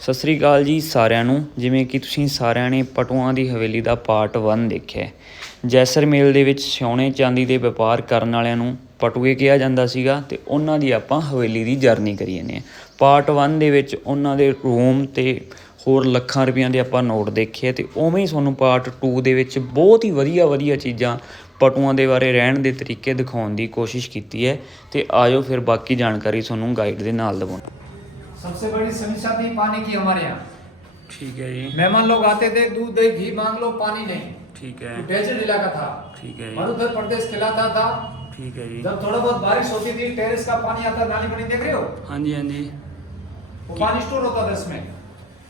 ਸਤਿ ਸ੍ਰੀ ਅਕਾਲ ਜੀ ਸਾਰਿਆਂ ਨੂੰ। ਜਿਵੇਂ ਕਿ ਤੁਸੀਂ ਸਾਰਿਆਂ ਨੇ ਪਟੂਆਂ ਦੀ ਹਵੇਲੀ ਦਾ ਪਾਰਟ 1 ਦੇਖਿਆ ਜੈਸਰਮੇਲ ਦੇ ਵਿੱਚ ਸੋਨੇ ਚਾਂਦੀ ਦੇ ਵਪਾਰ ਕਰਨ ਵਾਲਿਆਂ ਨੂੰ ਪਟੂਏ ਕਿਹਾ ਜਾਂਦਾ ਸੀਗਾ ਤੇ ਉਹਨਾਂ ਦੀ ਆਪਾਂ ਹਵੇਲੀ ਦੀ ਜਰਨੀ ਕਰੀ ਜਾਂਦੇ ਹਾਂ। ਪਾਰਟ 1 ਦੇ ਵਿੱਚ ਉਹਨਾਂ ਦੇ ਰੂਮ ਤੇ ਹੋਰ ਲੱਖਾਂ ਰੁਪਈਆਂ ਦੇ ਆਪਾਂ ਨੋਟ ਦੇਖੇ ਆ ਤੇ ਉਵੇਂ ਹੀ ਤੁਹਾਨੂੰ ਪਾਰਟ 2 ਦੇ ਵਿੱਚ ਬਹੁਤ ਹੀ ਵਧੀਆ ਵਧੀਆ ਚੀਜ਼ਾਂ ਪਟੂਆਂ ਦੇ ਬਾਰੇ ਰਹਿਣ ਦੇ ਤਰੀਕੇ ਦਿਖਾਉਣ ਦੀ ਕੋਸ਼ਿਸ਼ ਕੀਤੀ ਹੈ। ਤੇ ਆਜੋ ਫਿਰ ਬਾਕੀ ਜਾਣਕਾਰੀ ਤੁਹਾਨੂੰ ਗਾਈਡ ਦੇ ਨਾਲ ਦਵਾਉਣਾ सबसे बड़ी समस्या थी पानी की हमारे यहाँ ਠੀਕ ਹੈ ਜੀ मेहमान लोग आते थे दूध दही घी मांग लो पानी नहीं ਠੀਕ ਹੈ डेजर्ट इलाका था ठीक है जी। मरुधर प्रदेश खिलाता था ਠੀਕ ਹੈ ਜੀ जब थोड़ा बहुत बारिश होती थी टेरेस का पानी आता नाली पानी देख रहे हो ਹਾਂਜੀ ਹਾਂਜੀ वो पानी स्टोर होता था इसमें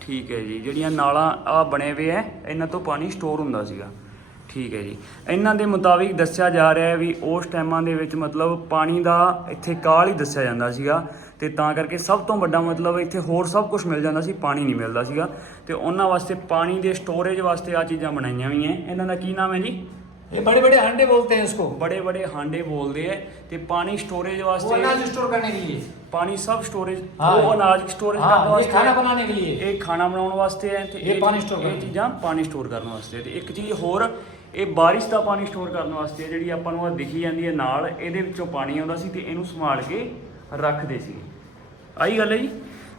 ਠੀਕ ਹੈ ਜੀ ਜਿਹੜੀਆਂ ਨਾਲਾਂ ਆ ਬਣੇ ਹੋਏ ਐ ਇਹਨਾਂ ਤੋਂ ਪਾਣੀ ਸਟੋਰ ਹੁੰਦਾ ਸੀਗਾ ਠੀਕ ਹੈ ਜੀ ਇਹਨਾਂ ਦੇ ਮੁਤਾਬਿਕ ਦੱਸਿਆ ਜਾ ਰਿਹਾ ਹੈ ਵੀ ਉਸ ਟਾਈਮਾਂ ਦੇ ਵਿੱਚ ਮਤਲਬ ਪਾਣੀ ਦਾ ਇੱਥੇ ਕਾਲ ਹੀ ਦੱਸਿਆ ਜਾਂਦਾ ਸੀਗਾ ਤੇ ਤਾਂ ਕਰਕੇ ਸਭ ਤੋਂ ਵੱਡਾ ਮਤਲਬ ਇੱਥੇ ਹੋਰ ਸਭ ਕੁਝ ਮਿਲ ਜਾਂਦਾ ਸੀ ਪਾਣੀ ਨਹੀਂ ਮਿਲਦਾ ਸੀਗਾ ਤੇ ਉਹਨਾਂ ਵਾਸਤੇ ਪਾਣੀ ਦੇ ਸਟੋਰੇਜ ਵਾਸਤੇ ਆ ਚੀਜ਼ਾਂ ਬਣਾਈਆਂ ਹੋਈਆਂ ਇਹਨਾਂ ਦਾ ਕੀ ਨਾਮ ਹੈ ਜੀ ये बड़े बड़े हांडे बोलते हैं उसको ਬੜੇ ਬੜੇ ਹਾਂਡੇ ਬੋਲਦੇ ਐ ਤੇ ਪਾਣੀ ਸਟੋਰੇਜ वो अनाज ਵਾਸਤੇ स्टोर करने के लिए ਪਾਣੀ ਸਭ ਸਟੋਰੇਜ ਹਾਂ। ਉਹ ਅਨਾਜ ਸਟੋਰੇਜ ਕਰਨ हाँ ये ਵਾਸਤੇ खाना ਹੈ। बनाने के लिए ਇਹ ਖਾਣਾ ਬਣਾਉਣ ਵਾਸਤੇ ਹੈ ਤੇ ਇਹ ਪਾਣੀ store ਇਹ ਕਰਨ। ਚੀਜ਼ਾਂ ਪਾਣੀ ਸਟੋਰ ਕਰਨ ਵਾਸਤੇ ਤੇ ਇੱਕ ਚੀਜ਼ ਹੋਰ ਇਹ ਬਾਰਿਸ਼ ਦਾ ਪਾਣੀ ਸਟੋਰ ਕਰਨ ਵਾਸਤੇ ਹੈ ਜਿਹੜੀ ਆਪਾਂ ਨੂੰ ਆ ਦਿਖੀ ਜਾਂਦੀ ਹੈ ਨਾਲ ਇਹਦੇ ਵਿੱਚੋਂ ਪਾਣੀ ਆਉਂਦਾ ਸੀ ਤੇ ਇਹਨੂੰ ਸੰਭਾਲ ਕੇ ਰੱਖਦੇ ਸੀ ਆਈ ਗੱਲ ਹੈ ਜੀ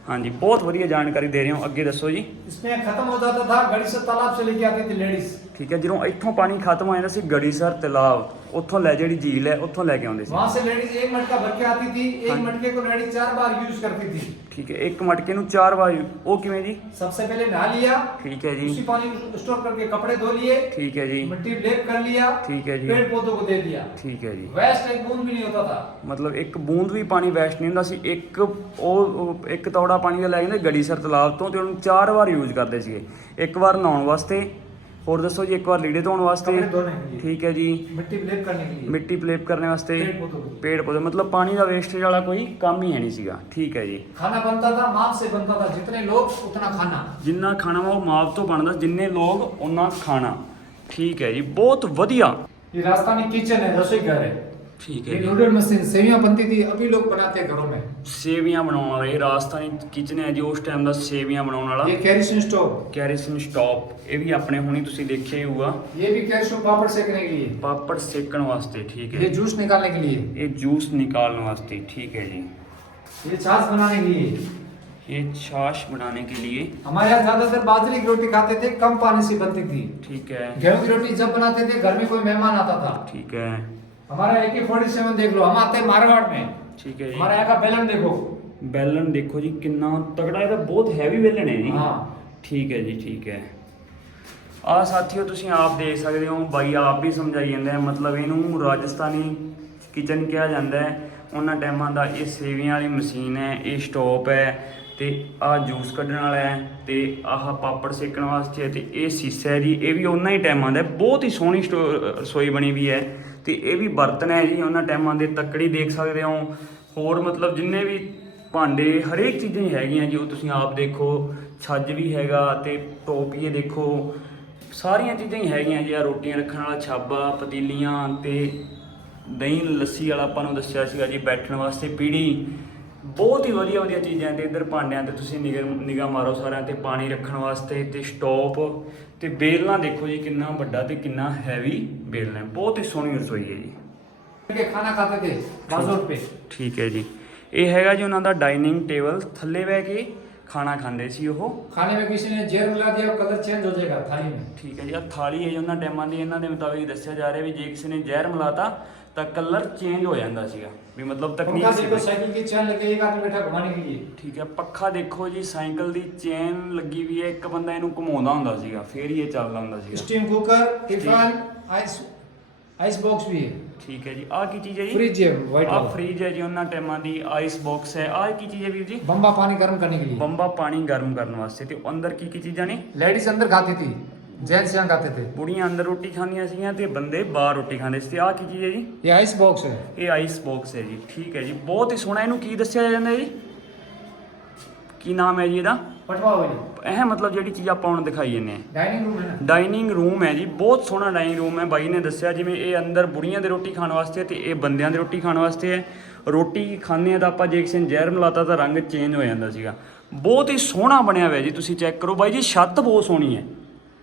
ਹਾਂਜੀ ਬਹੁਤ ਵਧੀਆ ਜਾਣਕਾਰੀ ਦੇ ਰਹੇ ਹੋ ਅੱਗੇ ਦੱਸੋ ਜੀ इसमें खत्म हो जाता था गड़ी से तालाब से लेके आती थी लेडीज ਠੀਕ ਹੈ ਜਦੋਂ ਇੱਥੋਂ ਪਾਣੀ ਖਤਮ ਹੋ ਜਾਂਦਾ ਸੀ ਗੜੀਸਰ ਤਲਾਬ ਉੱਥੋਂ ਲੈ ਜਿਹੜੀ ਝੀਲ ਹੈ ਉੱਥੋਂ ਲੈ ਕੇ ਆਉਂਦੇ ਸੀ वहां से लेडीज एक मटका भर के आती थी एक हाँ। मटके को लेडीज चार बार यूज करती थी ਠੀਕ ਹੈ ਇੱਕ ਮਟਕੇ ਨੂੰ ਚਾਰ ਵਾਰ ਉਹ ਕਿਵੇਂ ਜੀ सबसे पहले नहा लिया ਠੀਕ ਹੈ उसी ਜੀ पानी को स्टोर करके कपड़े धो लिए ਠੀਕ ਹੈ ਜੀ मिट्टी ब्लेक कर लिया ठीक है जी। पेड़ पौधों को दे दिया ਠੀਕ ਹੈ ਜੀ वेस्ट एक बूंद भी नहीं होता था ਮਤਲਬ ਇੱਕ ਬੂੰਦ ਵੀ ਪਾਣੀ ਵੇਸਟ ਨਹੀਂ ਹੁੰਦਾ ਸੀ ਇੱਕ ਉਹ ਉਹ ਇੱਕ ਤੌੜਾ ਪਾਣੀ ਦਾ ਲੈ ਜਾਂਦੇ ਗੜੀਸਰ ਤਲਾਬ ਤੋਂ ਤੇ ਉਹਨੂੰ ਚਾਰ ਵਾਰ ਯੂਜ਼ ਕਰਦੇ ਸੀਗੇ ਇੱਕ ਵਾਰ ਨਹਾਉਣ ਵਾਸਤੇ ਹੋਰ ਦੱਸੋ ਜੀ ਇੱਕ ਵਾਰ ਲੀੜੇ ਧੋਣ ਵਾਸਤੇ कपड़े धोने के लिए ਠੀਕ ਹੈ ਜੀ मिट्टी ब्लेक करने के लिए ਮਿੱਟੀ ਪਲੇਪ ਕਰਨ ਵਾਸਤੇ पेड़ पौधों को ਪੇੜ ਪੌਦੇ ਮਤਲਬ ਪਾਣੀ ਦਾ ਵੇਸਟੇਜ ਵਾਲਾ ਕੋਈ ਕੰਮ ਹੀ ਹੈ ਨਹੀਂ ਸੀਗਾ ਠੀਕ ਹੈ ਜੀ खाना बनता था माप से बनता था जितने लोग उतना खाना ਜਿੰਨਾ ਖਾਣਾ ਵਾ ਉਹ ਮਾਪ ਤੋਂ ਬਣਦਾ ਜਿੰਨੇ ਲੋਕ ਉਹਨਾਂ ਖਾਣਾ ਠੀਕ ਹੈ ਜੀ ਬਹੁਤ ਵਧੀਆ ये राजस्थानी किचन है रसोई घर है ਠੀਕ ये नूडल मशीन सेवियां बनती थी अभी लोग बनाते हैं घरों में ਸੇਵੀਆਂ ਬਣਾਉਣ ਵਾਲਾ ਇਹ ਰਾਜਸਥਾਨੀ ਕਿਚਨ ਹੈ ਜੀ ਉਸ ਟਾਈਮ ਦਾ ਸੇਵੀਆਂ ਬਣਾਉਣ ਵਾਲਾ ये कैरिसन स्टोव ਕੈਰੀਸਨ ਸਟਾਪ ਇਹ ਵੀ ਆਪਣੇ ਹੁਣੀ ਤੁਸੀਂ ਦੇਖਿਆ ਹੀ ਹੋਊਗਾ ये भी कैरिसन पापड़ सेकने के लिए ਪਾਪੜ ਸੇਕਣ ਵਾਸਤੇ ਠੀਕ ये ਹੈ जूस निकालने के लिए ਇਹ ਜੂਸ ਨਿਕਾਲਣ ਵਾਸਤੇ ਠੀਕ है जी ये छाछ बनाने के लिए ये छाछ बनाने के लिए हमारे यहाँ ज्यादातर बाजरे की रोटी खाते थे कम पानी से बनती थी ठीक है गेहूं की रोटी जब बनाते थे घर में कोई मेहमान आता था ठीक है हमारा ए के फोर्टी सेवन देख लो हम आते हैं मारवाड़ में ठीक है हमारा जी यहाँ का बेलन देखो ਬੈਲਨ ਦੇਖੋ ਜੀ ਕਿੰਨਾ ਤਗੜਾ ਇਹਦਾ ਬਹੁਤ ਹੈਵੀ ਬੈਲਨ ਹੈ ਜੀ ਹਾਂ। ਠੀਕ ਹੈ ਜੀ ਠੀਕ ਹੈ ਆ ਸਾਥੀਓ ਤੁਸੀਂ ਆਪ ਦੇਖ ਸਕਦੇ ਹੋ ਬਾਈ ਆਪ ਵੀ ਸਮਝਾਈ ਜਾਂਦਾ ਹੈ ਮਤਲਬ ਇਹਨੂੰ ਰਾਜਸਥਾਨੀ ਕਿਚਨ ਕਿਹਾ ਜਾਂਦਾ ਹੈ ਉਹਨਾਂ ਟਾਈਮਾਂ ਦਾ ਇਹ ਸੇਵੀਆਂ ਵਾਲੀ ਮਸ਼ੀਨ ਹੈ ਇਹ ਸਟੋਪ ਹੈ ਤੇ ਆਹ ਜੂਸ ਕੱਢਣ ਵਾਲਾ ਹੈ ਤੇ ਆਹ ਪਾਪੜ ਸੇਕਣ ਵਾਸਤੇ ਹੈ ਤੇ ਇਹ ਸੀਸਾ ਹੈ ਜੀ ਇਹ ਵੀ ਉਹਨਾਂ ਹੀ ਟਾਈਮਾਂ ਦਾ ਹੈ। ਬਹੁਤ ਹੀ ਸੋਹਣੀ ਸਟੋ- ਰਸੋਈ ਬਣੀ ਵੀ ਹੈ ਤੇ ਇਹ ਵੀ ਬਰਤਨ ਹੈ ਜੀ, ਉਹਨਾਂ ਟਾਈਮਾਂ ਦੇ ਤੱਕੜੀ ਦੇਖ ਸਕਦੇ ਹੋ। ਹੋਰ ਮਤਲਬ ਜਿੰਨੇ ਵੀ ਭਾਂਡੇ, ਹਰੇਕ ਚੀਜ਼ਾਂ ਹੀ ਹੈਗੀਆਂ ਜੀ, ਉਹ ਤੁਸੀਂ ਆਪ ਦੇਖੋ, ਛੱਜ ਵੀ ਹੈਗਾ ਤੇ ਟੋਪੀਏ ਦੇਖੋ, ਸਾਰੀਆਂ ਚੀਜ਼ਾਂ ਹੀ ਹੈਗੀਆਂ ਜੀ ਆ ਰੋਟੀਆਂ ਰੱਖਣ ਵਾਲਾ ਛਾਬਾ, ਪਤੀਲੀਆਂ ਤੇ ਦਹੀਂ, ਲੱਸੀ ਵਾਲਾ ਆਪਾਂ ਨੂੰ ਦੱਸਿਆ ਸੀਗਾ ਜੀ, ਬੈਠਣ ਵਾਸਤੇ ਪੀੜੀ। ਬਹੁਤ ਹੀ ਵਧੀਆ ਵਧੀਆ ਚੀਜ਼ਾਂ ਤੇ ਇੱਧਰ ਭਾਂਡਿਆਂ ਤੇ ਤੁਸੀਂ ਨਿਗਾਹ ਮਾਰੋ ਸਾਰਿਆਂ ਤੇ ਪਾਣੀ ਰੱਖਣ ਵਾਸਤੇ ਤੇ ਸਟੋਪ ਤੇ ਬੇਲਣਾ ਦੇਖੋ ਜੀ ਕਿੰਨਾ ਵੱਡਾ ਤੇ ਕਿੰਨਾ ਹੈਵੀ ਬੇਲਣਾ ਬਹੁਤ ਹੀ ਸੋਹਣੀ ਰਸੋਈ ਹੈ ਜੀ। ਕਿ ਖਾਣਾ ਖਾਤੇ ਤੇ 12 ਰੁਪਏ। ਠੀਕ ਹੈ ਜੀ। ਇਹ ਹੈਗਾ ਜੀ ਉਹਨਾਂ ਦਾ ਡਾਈਨਿੰਗ ਟੇਬਲ ਥੱਲੇ ਬਹਿ ਕੇ ਖਾਣਾ ਖਾਂਦੇ ਸੀ ਉਹ खाने में किसी ने जेर मिला दिया कलर चेंज हो जाएगा थाली में ਠੀਕ ਹੈ ਜੀ ਆ ਥਾਲੀ ਹੈ ਜੀ ਉਹਨਾਂ ਟਾਈਮਾਂ ਦੀ ਇਹਨਾਂ ਦੇ ਮੁਤਾਬਿਕ ਦੱਸਿਆ ਜਾ ਰਿਹਾ ਵੀ ਜੇ ਕਿਸੇ ਨੇ ਜ਼ਹਿਰ ਮਿਲਾਤਾ ਤਾਂ ਕਲਰ ਚੇਂਜ ਹੋ ਜਾਂਦਾ ਸੀਗਾ ਵੀ ਮਤਲਬ पंखा ਤਕਨੀਕ देखो ਸੀ साइकिल की चैन लगे एक आदमी बैठा घुमाने के लिए ਠੀਕ ਹੈ ਪੱਖਾ ਦੇਖੋ ਜੀ ਸਾਈਕਲ ਦੀ ਚੇਨ ਲੱਗੀ ਵੀ ਹੈ ਇੱਕ ਬੰਦਾ ਇਹਨੂੰ ਘੁਮਾਉਂਦਾ ਹੁੰਦਾ ਸੀਗਾ ਫੇਰ ਹੀ ਇਹ ਚੱਲਦਾ ਹੁੰਦਾ ਸੀਗਾ steam cooker tiffin ice ice box भी है ਠੀਕ ਹੈ ਜੀ ਆਹ ਕੀ ਚੀਜ਼ ਹੈ ਜੀ फ्रिज है व्हाइट ਆਹ वाला ਫ੍ਰਿਜ ਹੈ ਜੀ ਉਹਨਾਂ ਟਾਈਮਾਂ ਦੀ ਆਈਸ ਬਾਕਸ ਹੈ ਆਹ ਕੀ ਚੀਜ਼ ਹੈ ਵੀਰ ਜੀ बम्बा पानी गर्म करने के लिए ਬੰਬਾ ਪਾਣੀ ਗਰਮ ਕਰਨ ਵਾਸਤੇ ਤੇ ਅੰਦਰ ਕੀ ਕੀ ਚੀਜ਼ਾਂ ਨੇ लेडीज अंदर खाती थी जेंट्स यहाँ खाते थे ਬੁੜੀਆਂ ਅੰਦਰ ਰੋਟੀ ਖਾਂਦੀਆਂ ਸੀਗੀਆਂ ਤੇ ਬੰਦੇ ਬਾਹਰ ਰੋਟੀ ਖਾਂਦੇ ਸੀ ਤੇ ਆਹ ਕੀ ਚੀਜ਼ ਹੈ ਜੀ ये आइस बॉक्स है ਇਹ ਆਈਸ ਬਾਕਸ ਹੈ ਜੀ ਠੀਕ ਹੈ ਜੀ ਬਹੁਤ ਹੀ ਸੋਹਣਾ ਇਹਨੂੰ ਕੀ ਦੱਸਿਆ ਜਾਂਦਾ ਹੈ ਜੀ ਕੀ ਨਾਮ ਹੈ ਜੀ ਇਹਦਾ? ਪਟਵਾ ਇਹ ਮਤਲਬ ਜਿਹੜੀ ਚੀਜ਼ ਆਪਾਂ ਹੁਣ ਦਿਖਾਈ ਜੰਨੇ ਆ ਡਾਈਨਿੰਗ ਰੂਮ ਹੈ ਡਾਈਨਿੰਗ ਰੂਮ ਹੈ ਜੀ। ਬਹੁਤ ਸੋਹਣਾ ਡਾਈਨਿੰਗ ਰੂਮ ਹੈ। ਬਾਈ ਨੇ ਦੱਸਿਆ ਜਿਵੇਂ ਇਹ ਅੰਦਰ ਬੁੜੀਆਂ ਦੇ ਰੋਟੀ ਖਾਣ ਵਾਸਤੇ ਹੈ ਤੇ ਇਹ ਬੰਦਿਆਂ ਦੇ ਰੋਟੀ ਖਾਣ ਵਾਸਤੇ ਹੈ। ਰੋਟੀ ਖਾਣੇ ਆ ਤਾਂ ਆਪਾਂ ਜੇ ਕਿਸੇ ਨੇ ਜ਼ਹਿਰ ਮਿਲਾਤਾ ਤਾਂ ਰੰਗ ਚੇਂਜ ਹੋ ਜਾਂਦਾ ਸੀਗਾ। ਬਹੁਤ ਹੀ ਸੋਹਣਾ ਬਣਿਆ ਹੋਇਆ ਜੀ। ਤੁਸੀਂ ਚੈੱਕ ਕਰੋ। ਬਾਈ ਜੀ ਛੱਤ ਬਹੁਤ ਸੋਹਣੀ ਹੈ।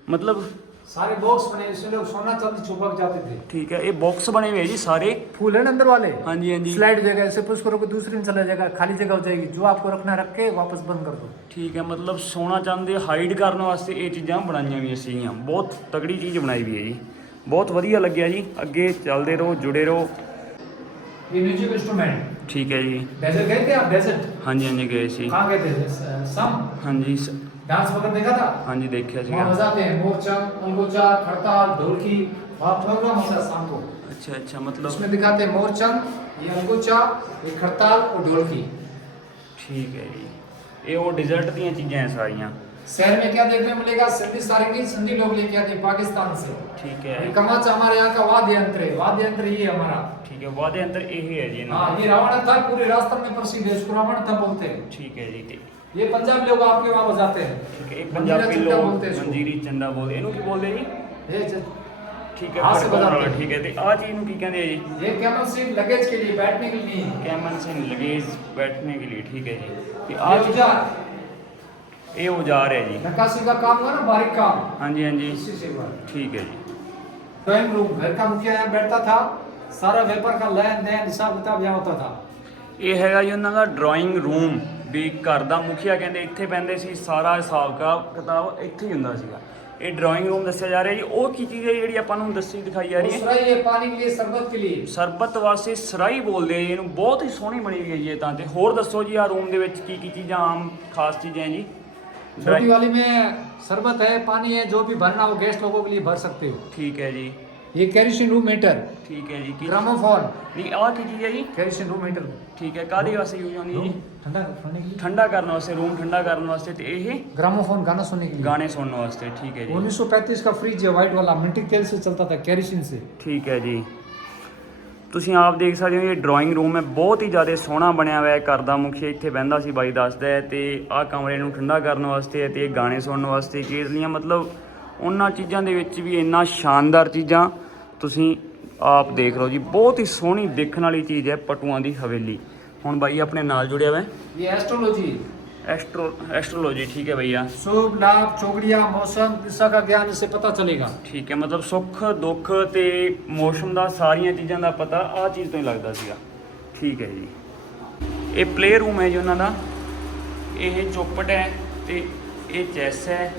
ਮਤਲਬ सारे बॉक्स बने इसमें लोग सोना चांदी छुपा के जाते थे ਠੀਕ ਹੈ ਇਹ ਬਾਕਸ ਬਣੇ ਹੋਏ ਜੀ ਸਾਰੇ फूल है ना अंदर वाले ਹਾਂਜੀ ਹਾਂਜੀ स्लाइड जगह ऐसे पुश करोगे दूसरी में चला जाएगा खाली जगह हो जाएगी जो आपको रखना रख के वापस बंद कर दो ਠੀਕ ਹੈ ਮਤਲਬ ਸੋਨਾ ਚਾਂਦੀ ਹਾਈਡ ਕਰਨ ਵਾਸਤੇ ਇਹ ਚੀਜ਼ਾਂ ਬਣਾਈਆਂ ਵੀ ਸੀਗੀਆਂ ਬਹੁਤ ਤਗੜੀ ਚੀਜ਼ ਬਣਾਈ ਵੀ ਹੈ ਜੀ ਬਹੁਤ ਵਧੀਆ ਲੱਗਿਆ ਜੀ ਅੱਗੇ ਚੱਲਦੇ ਰਹੋ ਜੁੜੇ ਰਹੋ ये म्यूजिक इंस्ट्रूमेंट ਠੀਕ ਹੈ ਜੀ डेजर्ट गए थे आप डेजर्ट ਹਾਂਜੀ ਹਾਂਜੀ ਗਏ ਸੀ कहाँ गए थे सम ਹਾਂਜੀ ਸ- डांस वगैरह देखा था? हाँ जी देखा जी हाँ। मज़ा आते हैं मोरचंग अलगोजा खड़ताल ढोलकी बहुत प्रोग्राम होता है शाम को। अच्छा अच्छा मतलब उसमें दिखाते हैं मोरचा ये अलगोचा ये खड़ताल और ढोलकी। ठीक है जी। ये वो डिजर्ट दी चीज़ें हैं सारियाँ। शहर में क्या देखने मिलेगा? सिंधी सारंगी सिंधी लोग लेके आते हैं पाकिस्तान से। ठीक है। कमाच हमारे यहाँ का वाद्य यंत्र है वाद्य यंत्र ये हमारा। ठीक है वाद्य यंत्र यही है जी। हाँ ये रावण था पूरे रास्ते में प्रसिद्ध है उसको रावण था बोलते हैं। ठीक है जी ठीक। ये पंजाब लोग आपके वहाँ बजाते हैं ਠੀਕ ਹੈ ਇਹ मंजीरा ਪੰਜਾਬੀ चिट्टा ਲੋਕ बोलते हैं इसको। ਮੰਜੀਰੀ ਚੰਦਾ ਬੋਲਦੇ ਇਹਨੂੰ ਕੀ ਬੋਲਦੇ ਜੀ ये ज- ਠੀਕ ਹੈ ਹਾਂ, ਸੇ ਖੜਕਾਉਣ ਵਾਲਾ, ਬਜਾਤੇ। ਠੀਕ ਹੈ ਤੇ ਆਹ ਚੀਜ਼ ਨੂੰ ਕੀ ਕਹਿੰਦੇ ਆ ਜੀ ये कैमल सिंह लगेज के लिए बैठने के लिए कैमन से लगेज बैठने के लिए ठीक है जी ये ये आज औजार ये औजार है जी नक्काशी का काम हुआ ना बारीक काम हाँ जी हाँ जी इसी से हुआ ठीक है जी ड्राइंग रूम घर का मुखिया यहाँ बैठता था सारा व्यापार का लेन देन हिसाब किताब यहाँ होता था ਇਹ ਹੈਗਾ ਜੀ ਉਹਨਾਂ ਦਾ ਡਰਾਇੰਗ ਰੂਮ ਵੀ ਘਰ ਦਾ ਮੁਖੀਆ ਕਹਿੰਦੇ ਇੱਥੇ ਬੈੰਦੇ ਸੀ ਸਾਰਾ ਹਿਸਾਬ ਕਾ ਕਿਤਾਬ ਇੱਥੇ ਹੀ ਹੁੰਦਾ ਸੀਗਾ ਇਹ ਡਰਾਇੰਗ ਰੂਮ ਦੱਸਿਆ ਜਾ ਰਿਹਾ ਜੀ ਉਹ ਕੀ ਚੀਜ਼ ਹੈ ਜਿਹੜੀ ਆਪਾਂ ਨੂੰ ਦੱਸੀ ਦਿਖਾਈ ਜਾ ਰਹੀ ਹੈ दूसरा ये पानी के लिए शरबत के लिए ਸਰਬਤ ਵਾਸਤੇ ਸਰਾਈ ਬੋਲਦੇ ਆ ਜੀ ਇਹਨੂੰ ਬਹੁਤ ਹੀ ਸੋਹਣੀ ਬਣੀ ਹੋਈ ਹੈ ਜੀ ਇਹ ਤਾਂ ਤੇ ਹੋਰ ਦੱਸੋ ਜੀ ਆ ਰੂਮ ਦੇ ਵਿੱਚ ਕੀ ਕੀ ਚੀਜ਼ਾਂ ਆਮ ਖਾਸ ਚੀਜ਼ਾਂ ਹੈ ਜੀ छोटी वाली में शरबत है पानी है जो भी भरना हो गेस्ट लोगों के लिए भर सकते हो ਠੀਕ ਹੈ ਜੀ ये कैरिशन रूम हीटर ਠੀਕ ਹੈ ਜੀ ਕੀ ग्रामोफोन ਨਹੀਂ ਆਹ ਕੀ ਚੀਜ਼ ਹੈ ਜੀ कैरिशन रूम हीटर ਠੀਕ ਹੈ ਕਾਹਦੇ ਵਾਸਤੇ ਯੂਜ਼ ਹੁੰਦੀ ਹੈ ਜੀ ठंडा करने के लिए ਠੰਡਾ ਕਰਨ ਵਾਸਤੇ ਰੂਮ ਠੰਡਾ ਕਰਨ ਵਾਸਤੇ ਤੇ ਇਹ ग्रामोफोन गाना सुनने के लिए ਗਾਣੇ ਸੁਣਨ ਵਾਸਤੇ ਠੀਕ ਹੈ ਜੀ 1935 का फ्रिज है व्हाइट वाला मिट्टी तेल से चलता था कैरिसिन से ਠੀਕ ਹੈ ਜੀ ਤੁਸੀਂ ਆਪ ਦੇਖ ਸਕਦੇ ਹੋ ਇਹ ਡਰਾਇੰਗ ਰੂਮ ਹੈ ਬਹੁਤ ਹੀ ਜ਼ਿਆਦਾ ਸੋਹਣਾ ਬਣਿਆ ਹੋਇਆ ਹੈ ਘਰ ਦਾ ਮੁਖੀਆ ਇੱਥੇ ਬਹਿੰਦਾ ਸੀ ਬਾਈ ਦੱਸਦਾ ਹੈ ਤੇ ਆਹ ਕਮਰੇ ਨੂੰ ਠੰਡਾ ਕਰਨ ਵਾਸਤੇ ਹੈ ਤੇ ਇਹ ਗਾਣੇ ਸੁਣਨ ਵਾਸਤੇ ਕੇਰਲੀਆਂ ਮਤਲਬ ਉਹਨਾਂ ਚੀਜ਼ਾਂ ਦੇ ਵਿੱਚ ਵੀ ਇੰਨਾ ਸ਼ਾਨਦਾਰ ਚੀਜ਼ਾਂ ਤੁਸੀਂ ਆਪ ਦੇਖ ਲਓ ਜੀ ਬਹੁਤ ਹੀ ਸੋਹਣੀ ਦੇਖਣ ਵਾਲੀ ਚੀਜ਼ ਹੈ ਪਟੂਆਂ ਦੀ ਹਵੇਲੀ ਹੁਣ ਬਾਈ ਆਪਣੇ ਨਾਲ ਜੁੜਿਆ ਹੋਇਆ ਹੈ ये एस्ट्रोलॉजी ਐਸਟ੍ਰੋ ਐਸਟ੍ਰੋਲੋਜੀ ਠੀਕ ਹੈ ਭਈਆ शुभ लाभ चौगड़िया मौसम दिशा का ज्ञान इससे पता चलेगा ਠੀਕ ਹੈ ਮਤਲਬ ਸੁੱਖ ਦੁੱਖ ਤੇ ਮੌਸਮ ਦਾ ਸਾਰੀਆਂ ਚੀਜ਼ਾਂ ਦਾ ਪਤਾ ਆਹ ਚੀਜ਼ ਤੋਂ ਹੀ ਲੱਗਦਾ ਸੀਗਾ ਠੀਕ ਹੈ ਜੀ ਇਹ ਪਲੇ ਰੂਮ ਹੈ ਜੀ ਉਹਨਾਂ ਦਾ ਇਹ ਚੌਪਟ ਹੈ ਤੇ ਇਹ ਚੈਸ ਹੈ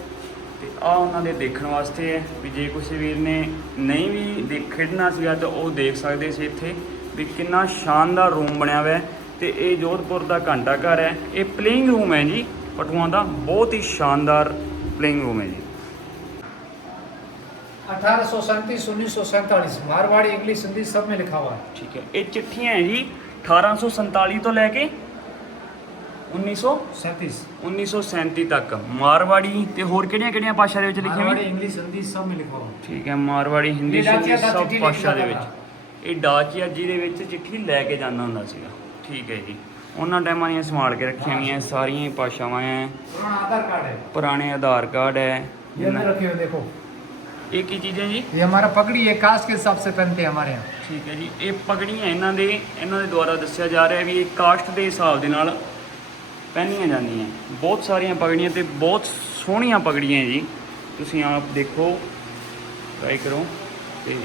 ਤੇ ਆ ਉਹਨਾਂ ਦੇ ਦੇਖਣ ਵਾਸਤੇ ਹੈ ਵੀ ਜੇ ਕਿਸੇ ਵੀਰ ਨੇ ਨਹੀਂ ਵੀ ਦੇਖ ਖੇਡਣਾ ਸੀਗਾ ਤਾਂ ਉਹ ਦੇਖ ਸਕਦੇ ਸੀ ਇੱਥੇ ਵੀ ਕਿੰਨਾ ਸ਼ਾਨਦਾਰ ਰੂਮ ਬਣਿਆ ਹੋਇਆ ਤੇ ਇਹ ਜੋਧਪੁਰ ਦਾ ਘੰਟਾ ਘਰ ਹੈ। ਇਹ ਪਲੇਇੰਗ ਰੂਮ ਹੈ ਜੀ ਪਟੂਆਂ ਦਾ ਬਹੁਤ ਹੀ ਸ਼ਾਨਦਾਰ ਪਲੇਇੰਗ ਰੂਮ ਹੈ ਜੀ। 1837-1947 मारवाड़ी इंग्लिश हिंदी सब में लिखा हुआ है ठीक है ये चिट्ठियाँ हैं जी 1847 तो लेके 1937 ਤੱਕ। ਮਾਰਵਾੜੀ ਤੇ ਹੋਰ ਕਿਹੜੀਆਂ ਕਿਹੜੀਆਂ ਭਾਸ਼ਾ ਦੇ ਵਿੱਚ ਲਿਖੀਆਂ ਵੀ ਇੰਗਲਿਸ਼ ਹਿੰਦੀ ਸਭ ਮੇ ਲਿਖਵਾ ਠੀਕ ਹੈ ਮਾਰਵਾੜੀ ਹਿੰਦੀ ਸਭ ਭਾਸ਼ਾ ਦੇ ਵਿੱਚ। ਇਹ ਡਾਚੀਆ ਜੀ ਦੇ ਵਿੱਚ ਚਿੱਠੀ ਲੈ ਕੇ ਜਾਂਦਾ ਹੁੰਦਾ ਸੀਗਾ। ਠੀਕ ਹੈ ਜੀ। ਉਹਨਾਂ ਟਾਈਮਾਂ ਦੀਆਂ ਸੰਭਾਲ ਕੇ ਰੱਖੀਆਂ ਹੋਈਆਂ ਸਾਰੀਆਂ ਭਾਸ਼ਾਵਾਂ ਹੈ ਪੁਰਾਣਾ ਆਧਾਰ ਕਾਰਡ ਹੈ। ਪੁਰਾਣੇ ਆਧਾਰ ਕਾਰਡ ਹੈ ये में रखे हुए ਇਹ ਕੀ ਚੀਜ਼ ਹੈ ਜੀ? ये हमारा पगड़ी है कास्ट के हिसाब से पहनते हैं हमारे ਠੀਕ ਹੈ ਜੀ। ਇਹ ਪਗੜੀਆਂ ਇਹਨਾਂ ਦੇ ਇਹਨਾਂ ਦੇ ਦੁਆਰਾ ਦੱਸਿਆ ਜਾ ਰਿਹਾ ਵੀ ਇਹ ਕਾਸ਼ਟ ਦੇ ਹਿਸਾਬ ਦੇ ਨਾਲ ਪਹਿਨੀਆਂ ਜਾਂਦੀਆਂ। ਬਹੁਤ ਸਾਰੀਆਂ ਪਗੜੀਆਂ ਤੇ ਬਹੁਤ ਸੋਹਣੀਆਂ ਪਗੜੀਆਂ ਜੀ। ਤੁਸੀਂ ਆਪ ਦੇਖੋ ਟਰਾਈ ਕਰੋ ਤੇ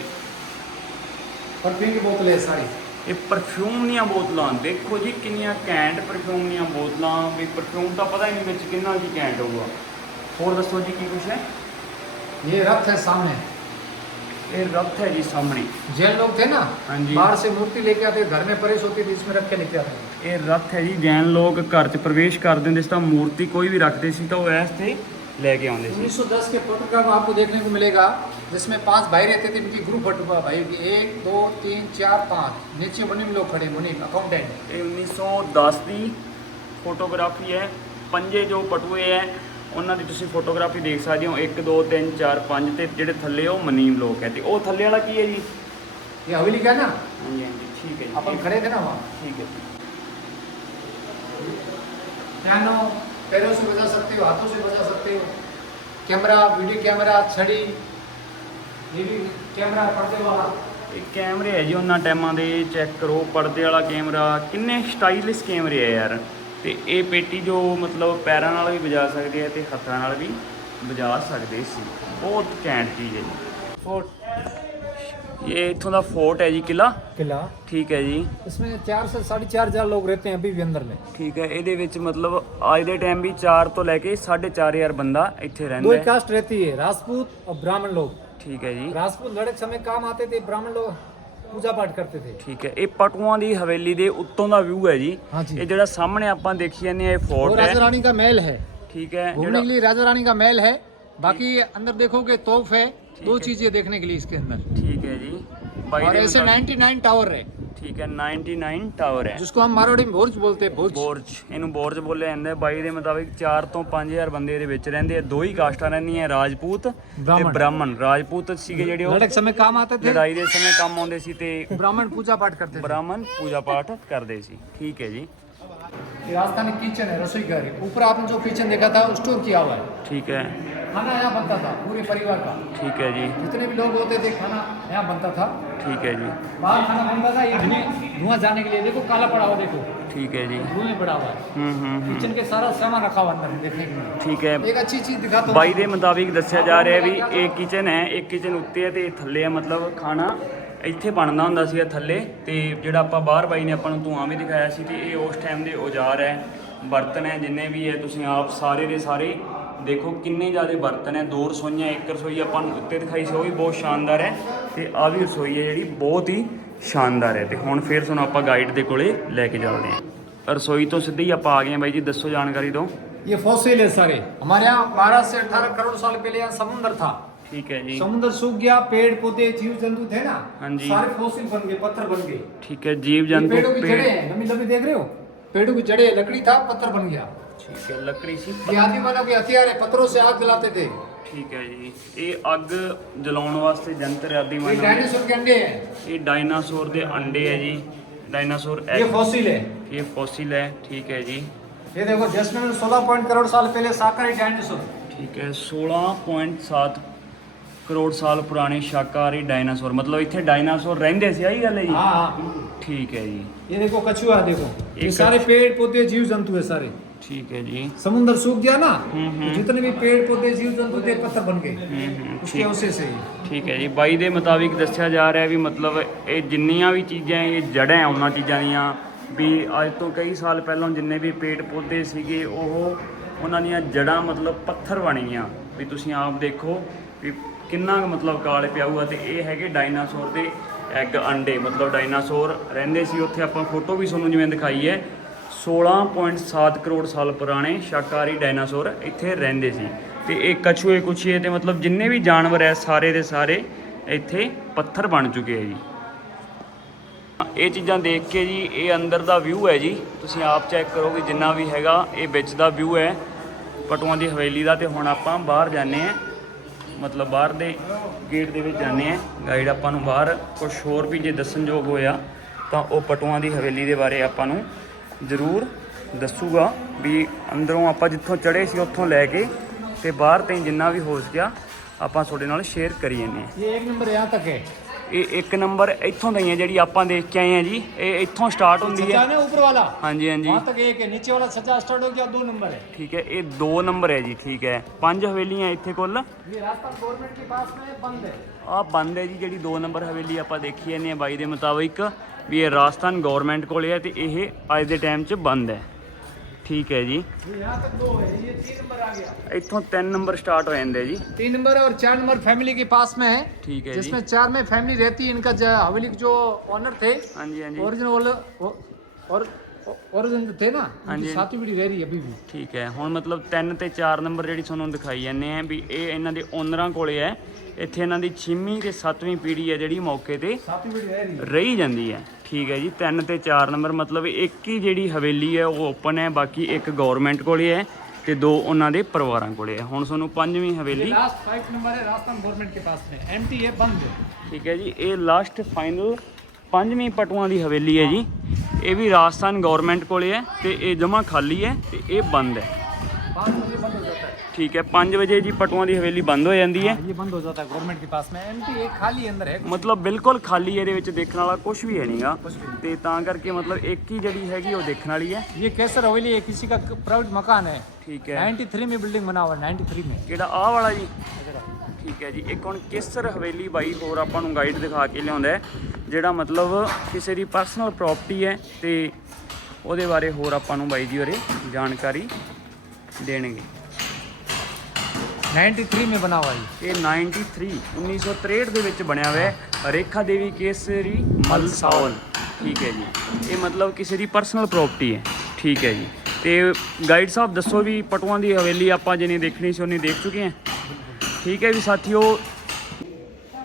ਪਰਫਿਊਮ ਦੀ ਬੋਤਲ ਹੈ ਸਾਰੀ। ਇਹ ਪਰਫਿਊਮ ਦੀਆਂ ਬੋਤਲਾਂ ਦੇਖੋ ਜੀ ਕਿੰਨੀਆਂ ਘੈਂਟ ਪਰਫਿਊਮ ਦੀਆਂ ਬੋਤਲਾਂ। ਵੀ ਪਰਫਿਊਮ ਤਾਂ ਪਤਾ ਹੀ ਨਹੀਂ ਵਿੱਚ ਕਿੰਨਾ ਕੀ ਘੈਂਟ ਹੋਊਗਾ। ਹੋਰ ਦੱਸੋ ਜੀ ਕੀ ਕੁਛ ਹੈ? ਇਹ ਰੱਥ ਹੈ ਸਾਹਮਣੇ। है जी सामने। जैन लोग थे ना? हाँ जी। बाहर से मूर्ति लेके आते घर में परेश होती थी इसमें रख के लेके आते। ये है जी जैन लोग घर च प्रवेश कर देंगे मूर्ति कोई भी रखते तो लेके आते उन्नीस सौ दस के फोटोग्राफ आपको देखने को मिलेगा जिसमें पाँच भाई रहते थे इनकी ग्रुप भाई की एक दो तीन चार पाँच नीचे मुनीम लोग खड़े मुनीम अकाउंटेंट ये उन्नीस सौ दस की फोटोग्राफी है पंजे जो पटुए हैं ਉਹਨਾਂ ਦੀ ਤੁਸੀਂ ਫੋਟੋਗ੍ਰਾਫੀ ਦੇਖ ਸਕਦੇ ਹੋ 1 2 3 4 5 ਤੇ ਜਿਹੜੇ ਥੱਲੇ ਉਹ ਮਨੀਮ ਲੋਕ ਹੈ ਤੇ ਉਹ ਥੱਲੇ ਵਾਲਾ ਕੀ ਹੈ ਜੀ ये हवेली का है ना ਹਾਂਜੀ ਹਾਂਜੀ ਠੀਕ ਹੈ अपन ਜੀ खड़े थे ना वहाँ ਠੀਕ ਹੈ पियानो पैरों से बजा सकते हो हाथों से बजा सकते हो कैमरा वीडियो कैमरा छड़ी ये भी कैमरा पर्दे वाला ਇਹ ਕੈਮਰੇ ਹੈ ਜੀ ਉਹਨਾਂ ਟਾਈਮਾਂ ਦੇ ਚੈੱਕ ਕਰੋ ਪਰਦੇ ਵਾਲਾ ਕੈਮਰਾ ਕਿੰਨੇ ਸਟਾਈਲਿਸ਼ ਕੈਮਰੇ ਹੈ ਯਾਰ ਤੇ ਇਹ ਪੇਟੀ ਜੋ ਮਤਲਬ ਪੈਰਾਂ ਨਾਲ ਵੀ ਵਜਾ ਸਕਦੇ ਆ ਤੇ ਹੱਥਾਂ ਨਾਲ ਵੀ ਵਜਾ ਸਕਦੇ ਸੀ ਬਹੁਤ ਘੈਂਟ ਚੀਜ਼ ਹੈ ਜੀ फोर्ट ਇਹ ਇੱਥੋਂ ਦਾ ਫੋਰਟ ਹੈ ਜੀ ਕਿਲਾ किला ਠੀਕ ਹੈ ਜੀ इसमें चार से साढ़े चार हजार लोग रहते हैं अभी भी अंदर में ਠੀਕ ਹੈ ਇਹਦੇ ਵਿੱਚ ਮਤਲਬ ਅੱਜ ਦੇ ਟਾਈਮ ਵੀ 4 ਤੋਂ ਲੈ ਕੇ 4.5 ਬੰਦਾ ਇੱਥੇ दो ਰਹਿੰਦਾ ही ਹੈ कास्ट रहती है राजपूत और ब्राह्मण लोग ਠੀਕ ਹੈ ਜੀ राजपूत लड़के समय काम आते थे ब्राह्मण लोग पूजा पाठ करते थे ਠੀਕ ਹੈ ਇਹ ਪਟੂਆਂ ਦੀ ਹਵੇਲੀ ਦੇ ਉੱਤੋਂ ਦਾ ਵਿਊ ਹੈ ਜੀ ਹਾਂਜੀ। ਇਹ ਜਿਹੜਾ ਸਾਹਮਣੇ ਆਪਾਂ ਦੇਖੀ ਜਾਂਦੇ ਆ ਇਹ वो ਫੋਰਟ राजा ਹੈ रानी का महल है ਠੀਕ ਹੈ घूमने के लिए राजा रानी का महल है बाकी अंदर देखोगे तोफ है दो चीजें देखने के लिए इसके अंदर ਠੀਕ ਹੈ ਜੀ ਬਾਈ और ਦੇ ऐसे ਮੁਤਾਬਿਕ- 99 टावर है ਠੀਕ ਹੈ 99 ਟਾਵਰ ਹੈ जिसको हम मारवाड़ी में भोज बोलते हैं भोज ਬੋਰਜ ਇਹਨੂੰ ਬੋਰਜ ਬੋਲਿਆ ਜਾਂਦਾ ਹੈ। ਬਾਈ ਦੇ ਮੁਤਾਬਿਕ 4 ਤੋਂ 5000 ਬੰਦੇ ਇਹਦੇ ਵਿੱਚ ਰਹਿੰਦੇ ਆ ਦੋ ਹੀ ਕਾਸਟਾਂ ਰਹਿੰਦੀਆਂ ਰਾਜਪੂਤ ਤੇ ਬ੍ਰਾਹਮਣ। ਬ੍ਰਾਹਮਣ ਰਾਜਪੂਤ ਸੀਗੇ ਜਿਹੜੇ ਉਹ लड़के समय काम आते थे ਲੜਾਈ ਦੇ ਸਮੇਂ ਕੰਮ ਆਉਂਦੇ ਸੀ ਤੇ ब्राह्मण पूजा पाठ करते थे ਬ੍ਰਾਹਮਣ ਪੂਜਾ ਪਾਠ ਕਰਦੇ ਸੀ ਠੀਕ ਹੈ ਜੀ ये राजस्थानी किचन है रसोई घर है ऊपर आपने जो किचन देखा था स्टोर किया हुआ है ਠੀਕ ਹੈ खाना यहाँ बनता था पूरे परिवार का ਠੀਕ ਹੈ ਜੀ जितने भी लोग होते थे खाना यहाँ बनता था ਠੀਕ ਹੈ ਜੀ बाहर खाना बनता था ये धुआं धुआं जाने के लिए देखो काला पड़ा हुआ देखो ਠੀਕ ਹੈ ਜੀ धुएं पड़ा हुआ है ਹੂੰ ਹੂੰ ਹੂੰ किचन के सारा सामान रखा हुआ अंदर देखने के लिए ਠੀਕ ਹੈ एक अच्छी चीज दिखाता हूँ ਬਾਈ ਦੇ ਮੁਤਾਬਿਕ ਦੱਸਿਆ ਜਾ ਰਿਹਾ ਵੀ ਇਹ ਕਿਚਨ ਹੈ ਇੱਕ ਕਿਚਨ ਉੱਤੇ ਹੈ ਤੇ ਥੱਲੇ ਹੈ ਮਤਲਬ ਖਾਣਾ ਇੱਥੇ ਬਣਦਾ ਹੁੰਦਾ ਸੀਗਾ ਥੱਲੇ ਤੇ ਜਿਹੜਾ ਆਪਾਂ ਬਾਹਰ ਬਾਈ ਨੇ ਆਪਾਂ ਨੂੰ ਧੂਆਂ ਵੀ ਦਿਖਾਇਆ ਸੀ ਤੇ ਇਹ ਉਸ ਟਾਈਮ ਦੇ ਔਜ਼ਾਰ ਹੈ ਬਰਤਨ ਹੈ ਜਿੰਨੇ ਵੀ ਹੈ ਤੁਸੀਂ ਆਪ ਸਾਰੇ ਦੇ ਸਾਰੇ ਦੇਖੋ ਕਿੰਨੇ ਜ਼ਿਆਦਾ ਬਰਤਨ ਹੈ ਦੋ ਰਸੋਈਆਂ ਇੱਕ ਰਸੋਈ ਆਪਾਂ ਨੂੰ ਉੱਤੇ ਦਿਖਾਈ ਸੀ ਉਹ ਵੀ ਬਹੁਤ ਸ਼ਾਨਦਾਰ ਹੈ ਤੇ ਆ ਵੀ ਰਸੋਈ ਹੈ ਜਿਹੜੀ ਬਹੁਤ ਹੀ ਸ਼ਾਨਦਾਰ ਹੈ ਤੇ ਹੁਣ ਫਿਰ ਤੁਹਾਨੂੰ ਆਪਾਂ ਗਾਈਡ ਦੇ ਕੋਲੇ ਲੈ ਕੇ ਚੱਲਦੇ ਹਾਂ ਰਸੋਈ ਤੋਂ ਸਿੱਧੇ ਹੀ ਆਪਾਂ ਆ ਗਏ ਹਾਂ ਬਾਈ ਜੀ ਦੱਸੋ ਜਾਣਕਾਰੀ ਦਿਓ ये फॉसिल है सारे हमारे यहाँ बारह से अठारह करोड़ साल पहले यहाँ समुद्र था ਠੀਕ ਹੈ ਜੀ समुद्र सूख गया पेड़ पौधे जीव जंतु थे ना हाँ जी। सारे फॉसिल बन गए पत्थर बन गए ਠੀਕ ਹੈ ਜੀਵ ये ਜੰਤੂ पेड़ों की पेड़ जड़ें हैं लंबी लंबी देख रहे हो पेड़ों की जड़ें लकड़ी था पत्थर बन गया ठीक है लकड़ी सी ये आदि मानो कि हथियार है पत्थरों से आग जलाते थे ਠੀਕ ਹੈ ਜੀ ਇਹ ਅੱਗ ਜਲਾਉਣ ਵਾਸਤੇ ਜੰਤਰ ਆਦਿ ये ਮਾਨਾ डायनासोर के अंडे हैं ਇਹ ਡਾਇਨਾਸੌਰ ਦੇ ਅੰਡੇ ਹੈ ਜੀ ਡਾਇਨਾਸੌਰ ये ਐਗ फॉसिल है ਇਹ ਫੋਸਿਲ है ठीक है जी ये देखो जैसमिन में सोलह पॉइंट करोड़ साल पहले शाकाहारी डायनासोर ਠੀਕ ਹੈ 16.7 ਕਰੋੜ ਸਾਲ ਪੁਰਾਣੇ ਸ਼ਾਕਾਹਾਰੀ ਡਾਇਨਾਸੌਰ ਮਤਲਬ ਇੱਥੇ ਡਾਇਨਾਸੌਰ ਰਹਿੰਦੇ ਸੀ ਆਹੀ ਗੱਲ ਹੈ हाँ ਜੀ हाँ ਠੀਕ ਹੈ ਜੀ ये देखो कछुआ देखो ये ये कछ- सारे पेड़ पौधे जीव जंतु है सारे ਠੀਕ ਹੈ ਜੀ समुद्र सूख गया ना हम्म, हम्म। तो जितने भी पेड़ पौधे जीव जंतु थे पत्थर बन गए ਹੂੰ ਹੂੰ उसके अवशेष से ही ਠੀਕ ਹੈ ਜੀ ਬਾਈ ਦੇ ਮੁਤਾਬਿਕ ਦੱਸਿਆ ਜਾ ਰਿਹਾ ਵੀ ਮਤਲਬ ਇਹ ਜਿੰਨੀਆਂ ਵੀ ਚੀਜ਼ਾਂ ਇਹ ਜੜ੍ਹਾਂ ਹੈ ਉਹਨਾਂ ਚੀਜ਼ਾਂ ਦੀਆਂ ਵੀ ਅੱਜ ਤੋਂ ਕਈ ਸਾਲ ਪਹਿਲਾਂ ਜਿੰਨੇ ਵੀ ਪੇੜ ਪੌਦੇ ਸੀਗੇ ਉਹ ਉਹਨਾਂ ਦੀਆਂ ਜੜ੍ਹਾਂ ਮਤਲਬ ਪੱਥਰ ਬਣ ਗਈਆਂ ਵੀ ਤੁਸੀਂ ਆਪ ਦੇਖੋ ਵੀ ਕਿੰਨਾ ਕੁ ਮਤਲਬ ਕਾਲ ਪਿਆ ਹੋਊਗਾ ਤੇ ਇਹ ਹੈਗੇ ਡਾਇਨਾਸੌਰ ਦੇ ਐਗ ਅੰਡੇ ਮਤਲਬ ਡਾਇਨਾਸੌਰ ਰਹਿੰਦੇ ਸੀ ਉੱਥੇ ਆਪਾਂ ਫੋਟੋ ਵੀ ਤੁਹਾਨੂੰ ਜਿਵੇਂ ਦਿਖਾਈ ਹੈ 16.7 ਕਰੋੜ ਸਾਲ ਪੁਰਾਣੇ ਸ਼ਾਕਾਹਾਰੀ ਡਾਇਨਾਸੌਰ ਇੱਥੇ ਰਹਿੰਦੇ ਸੀ। ਤੇ ਇਹ ਕਛੂਏ ਕੁਛੀਏ ਤੇ ਮਤਲਬ ਜਿੰਨੇ ਵੀ ਜਾਨਵਰ ਹੈ ਸਾਰੇ ਦੇ ਸਾਰੇ ਇੱਥੇ ਪੱਥਰ ਬਣ ਚੁੱਕੇ ਹੈ ਜੀ। ਇਹ ਚੀਜ਼ਾਂ ਦੇਖ ਕੇ ਜੀ, ਇਹ ਅੰਦਰ ਦਾ ਵਿਊ ਹੈ ਜੀ। ਤੁਸੀਂ ਆਪ ਚੈੱਕ ਕਰੋ ਕਿ ਜਿੰਨਾ ਵੀ ਹੈਗਾ, ਇਹ ਵਿੱਚ ਦਾ ਵਿਊ ਹੈ ਪਟੂਆਂ ਦੀ ਹਵੇਲੀ ਦਾ ਤੇ ਹੁਣ ਆਪਾਂ ਬਾਹਰ ਜਾਂਦੇ ਹਾਂ ਮਤਲਬ ਬਾਹਰ ਦੇ ਗੇਟ ਦੇ ਵਿੱਚ ਜਾਂਦੇ ਹਾਂ ਗਾਈਡ ਆਪਾਂ ਨੂੰ ਬਾਹਰ ਕੁਝ ਹੋਰ ਵੀ ਜੇ ਦੱਸਣਯੋਗ ਹੋਇਆ, ਤਾਂ ਉਹ ਪਟੂਆਂ ਦੀ ਹਵੇਲੀ ਦੇ ਬਾਰੇ ਆਪਾਂ ਨੂੰ ਜ਼ਰੂਰ ਦੱਸੂਗਾ ਵੀ ਅੰਦਰੋਂ ਆਪਾਂ ਜਿੱਥੋਂ ਚੜ੍ਹੇ ਸੀ ਉੱਥੋਂ ਲੈ ਕੇ ਤੇ ਬਾਹਰ ਤੇ ਜਿੰਨਾ ਵੀ ਹੋ ਸਕਿਆ ਆਪਾਂ ਤੁਹਾਡੇ ਨਾਲ ਸ਼ੇਅਰ ਕਰੀ ਜੰਨੇ ਇਹ 1 ਨੰਬਰ ਆ ਤੱਕ ਇਹ ਇੱਕ ਨੰਬਰ ਇੱਥੋਂ ਦਾ ਹੀ ਹੈ ਜਿਹੜੀ ਆਪਾਂ ਦੇਖ ਕੇ ਆਏ ਆ ਜੀ ਇਹ ਇੱਥੋਂ ਸਟਾਰਟ ਹੁੰਦੀ सजा ਹੈ ना ऊपर वाला ਹਾਂਜੀ ਹਾਂਜੀ वहाँ तक एक है नीचे वाला सजा स्टार्ट हो गया दो नंबर है ਠੀਕ ਹੈ ਇਹ 2 ਨੰਬਰ ਹੈ ਜੀ ਠੀਕ ਹੈ ਪੰਜ ਹਵੇਲੀਆਂ ਇੱਥੇ ਕੁੱਲ ये रास्ता गवर्नमेंट के पास में बंद है ਆ ਬੰਦ ਹੈ ਜੀ ਜਿਹੜੀ 2 ਨੰਬਰ ਹਵੇਲੀ ਆਪਾਂ ਦੇਖੀ ਜਾਂਦੇ ਆ ਬਾਈ ਦੇ ਮੁਤਾਬਿਕ ਵੀ ਇਹ ਰਾਜਸਥਾਨ ਗਵਰਨਮੈਂਟ ਕੋਲੇ ਹੈ ਤੇ ਇਹ ਅੱਜ ਦੇ ਟਾਈਮ 'ਚ ਬੰਦ ਹੈ ਠੀਕ ਹੈ जी यहाँ तक दो है ये तीन नंबर आ गया ਇੱਥੋਂ 3 ਨੰਬਰ ਸਟਾਰਟ ਹੋ ਜਾਂਦੇ ਆ ਜੀ तीन नंबर और चार नंबर फैमिली के पास में है ठीक है जी। जिसमें चार में फैमिली रहती है इनका ज- हवेली के जो ओनर थे ਹਾਂਜੀ ਹਾਂਜੀ ओरिजिनल और ओरिजिनल थे ना हाँ जी। उनकी सातवीं पीढ़ी रह रही है अभी भी ਠੀਕ ਹੈ ਹੁਣ ਮਤਲਬ 3 ਤੇ 4 ਨੰਬਰ ਜਿਹੜੀ ਤੁਹਾਨੂੰ ਦਿਖਾਈ ਜਾਂਦੇ ਆ ਵੀ ਇਹ ਇਹਨਾਂ ਦੇ ਓਨਰਾਂ ਕੋਲੇ ਹੈ ਇੱਥੇ ਇਹਨਾਂ ਦੀ 6ਵੀਂ ਤੇ 7ਵੀਂ ਪੀੜ੍ਹੀ ਹੈ ਜਿਹੜੀ ਮੌਕੇ ਤੇ ਰਹੀ ਜਾਂਦੀ ਹੈ। ਠੀਕ ਹੈ ਜੀ 3 ਤੇ 4 ਨੰਬਰ ਮਤਲਬ ਇੱਕ ਹੀ ਜਿਹੜੀ ਹਵੇਲੀ ਹੈ ਉਹ ਓਪਨ ਹੈ ਬਾਕੀ ਇੱਕ ਗਵਰਨਮੈਂਟ ਕੋਲੇ ਹੈ ਤੇ ਦੋ ਉਹਨਾਂ ਦੇ ਪਰਿਵਾਰਾਂ ਕੋਲੇ ਹੈ। ਹੁਣ ਤੁਹਾਨੂੰ ਪੰਜਵੀਂ ਹਵੇਲੀ ਲਾਸਟ 5 ਨੰਬਰ ਹੈ ਰਾਜਸਥਾਨ ਗਵਰਨਮੈਂਟ ਕੇ ਪਾਸ ਹੈ ਐਮਟੀਏ ਬੰਦ ਠੀਕ ਹੈ ਜੀ ਇਹ ਲਾਸਟ ਫਾਈਨਲ ਪੰਜਵੀਂ ਪਟੂਆਂ ਦੀ ਹਵੇਲੀ ਹੈ ਜੀ। ਇਹ ਵੀ ਰਾਜਸਥਾਨ ਗਵਰਨਮੈਂਟ ਕੋਲੇ ਹੈ ਤੇ ਇਹ ਜਮਾ ਖਾਲੀ ਹੈ ਤੇ ਇਹ ਬੰਦ ਹੈ। पाँच बजे बंद हो जाता है ਠੀਕ ਹੈ 5 ਵਜੇ ਜੀ ਪਟੂਆਂ ਦੀ ਹਵੇਲੀ ਬੰਦ ਹੋ ਜਾਂਦੀ ਹੈ ये बंद हो जाता है गवर्नमेंट के पास में एंट्री एक खाली अंदर है ਮਤਲਬ ਬਿਲਕੁਲ ਖਾਲੀ ਇਹਦੇ ਵਿੱਚ ਦੇਖਣ ਵਾਲਾ ਕੁਝ ਵੀ ਹੈ ਨਹੀਂਗਾ कुछ भी ਤੇ ਤਾਂ ਕਰਕੇ ਮਤਲਬ ਇੱਕ ਹੀ ਜਿਹੜੀ ਹੈਗੀ ਉਹ ਦੇਖਣ ਵਾਲੀ ਹੈ नहीं। ये कैसर हवेली है किसी का प्राइवेट मकान है ਠੀਕ ਹੈ 93 में बिल्डिंग बना हुआ है 93 में ਕਿਹੜਾ ਆਹ ਵਾਲਾ ਜੀ ਠੀਕ ਹੈ ਜੀ ਇੱਕ ਹੁਣ ਕੇਸਰ ਹਵੇਲੀ ਬਾਈ ਹੋਰ ਆਪਾਂ ਨੂੰ ਗਾਈਡ ਦਿਖਾ ਕੇ ਲਿਆਉਂਦਾ ਹੈ ਜਿਹੜਾ ਮਤਲਬ ਕਿਸੇ ਦੀ ਪਰਸਨਲ ਪ੍ਰਾਪਰਟੀ ਹੈ ਤੇ ਉਹਦੇ ਬਾਰੇ ਹੋਰ ਆਪਾਂ ਨੂੰ ਬਾਈ ਜੀ ਬਾਰੇ ਜਾਣਕਾਰੀ ਦੇਣਗੇ 93 में बना हुआ है ਇਹ 93 1963 ਦੇ ਵਿੱਚ ਬਣਿਆ ਹੋਇਆ ਹੈ ਰੇਖਾ ਦੇਵੀ ਕੇਸਰੀ ਮਲ ਸਾਵਨ ਠੀਕ ਹੈ ਜੀ ਇਹ ਮਤਲਬ ਕਿਸੇ ਦੀ ਪਰਸਨਲ ਪ੍ਰਾਪਰਟੀ ਹੈ ਠੀਕ ਹੈ ਜੀ ਤੇ ਗਾਈਡ ਸਾਹਿਬ ਦੱਸੋ ਵੀ ਪਟੂਆਂ ਦੀ ਹਵੇਲੀ ਆਪਾਂ ਜਿਹਨੇ ਦੇਖਣੀ ਸੀ ਉਹਨੇ ਦੇਖ ਚੁੱਕੇ ਹਾਂ ਠੀਕ ਹੈ ਵੀ ਸਾਥੀਓ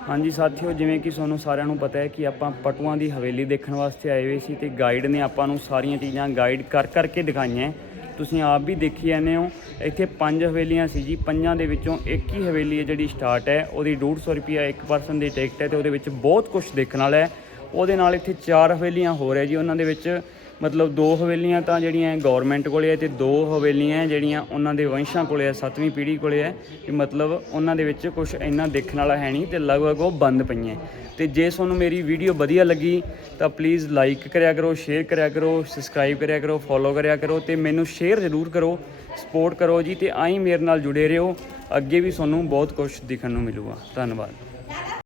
ਹਾਂਜੀ ਸਾਥੀਓ ਜਿਵੇਂ ਕਿ ਤੁਹਾਨੂੰ ਸਾਰਿਆਂ ਨੂੰ ਪਤਾ ਹੈ ਕਿ ਆਪਾਂ ਪਟੂਆਂ ਦੀ ਹਵੇਲੀ ਦੇਖਣ ਵਾਸਤੇ ਆਏ ਹੋਏ ਸੀ ਤੇ ਗਾਈਡ ਨੇ ਆਪਾਂ ਨੂੰ ਸਾਰੀਆਂ ਚੀਜ਼ਾਂ ਗਾਈਡ ਕਰ ਕਰਕੇ ਦਿਖਾਈਆਂ ਹੈ। ਤੁਸੀਂ ਆਪ ਵੀ ਦੇਖੀ ਜਾਂਦੇ ਹੋ। ਇੱਥੇ ਪੰਜ ਹਵੇਲੀਆਂ ਸੀ ਜੀ। ਪੰਜਾਂ ਦੇ ਵਿੱਚੋਂ ਇੱਕ ਹੀ ਹਵੇਲੀ ਹੈ ਜਿਹੜੀ ਸਟਾਰਟ ਹੈ। ਉਹਦੀ 150 ਰੁਪਿਆ ਇੱਕ ਪਰਸਨ ਦੀ ਟਿਕਟ ਹੈ ਤੇ ਉਹਦੇ ਵਿੱਚ ਬਹੁਤ ਕੁਝ ਦੇਖਣ ਵਾਲਾ ਹੈ। ਉਹਦੇ ਨਾਲ ਇੱਥੇ ਚਾਰ ਹਵੇਲੀਆਂ ਹੋਰ ਹੈ ਜੀ। ਉਹਨਾਂ ਦੇ ਵਿੱਚ ਮਤਲਬ ਦੋ ਹਵੇਲੀਆਂ ਤਾਂ ਜਿਹੜੀਆਂ ਗਵਰਨਮੈਂਟ ਕੋਲੇ ਹੈ ਤੇ ਦੋ ਹਵੇਲੀਆਂ ਜਿਹੜੀਆਂ ਉਹਨਾਂ ਦੇ ਵੰਸ਼ਾਂ ਕੋਲੇ ਹੈ ਸੱਤਵੀਂ ਪੀੜ੍ਹੀ ਕੋਲੇ ਹੈ ਕਿ ਮਤਲਬ ਉਹਨਾਂ ਦੇ ਵਿੱਚ ਕੁਝ ਇੰਨਾ ਦੇਖਣ ਵਾਲਾ ਹੈ ਨਹੀਂ ਤੇ ਲਗਭਗ ਉਹ ਬੰਦ ਪਈਆਂ। ਤੇ ਜੇ ਤੁਹਾਨੂੰ ਮੇਰੀ ਵੀਡੀਓ ਵਧੀਆ ਲੱਗੀ, ਤਾਂ ਪਲੀਜ਼ ਲਾਈਕ ਕਰਿਆ ਕਰੋ ਸ਼ੇਅਰ ਕਰਿਆ ਕਰੋ ਸਬਸਕ੍ਰਾਈਬ ਕਰਿਆ ਕਰੋ ਫੋਲੋ ਕਰਿਆ ਕਰੋ ਤੇ ਮੈਨੂੰ ਸ਼ੇਅਰ ਜ਼ਰੂਰ ਕਰੋ ਸਪੋਰਟ ਕਰੋ ਜੀ ਤੇ ਆਈ ਮੇਰੇ ਨਾਲ ਜੁੜੇ ਰਹੋ। ਅੱਗੇ ਵੀ ਤੁਹਾਨੂੰ ਬਹੁਤ ਕੁਝ ਦਿਖਣ ਨੂੰ ਮਿਲੂਗਾ। ਧੰਨਵਾਦ।